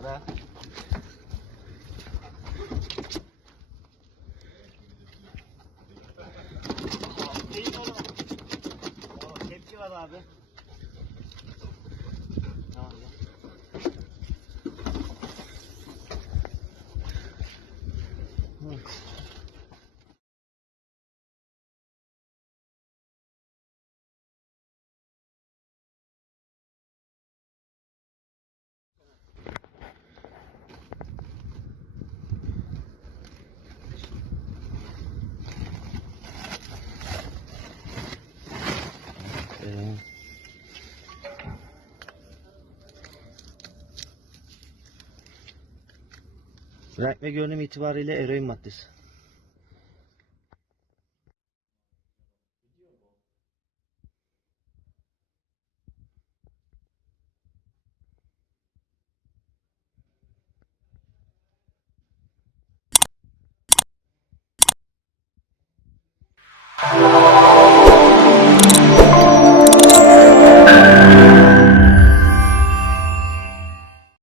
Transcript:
Ara. Değil oğlum. Tepki var abi. Tamam ya. Renk ve görünüm itibariyle eroin maddesi.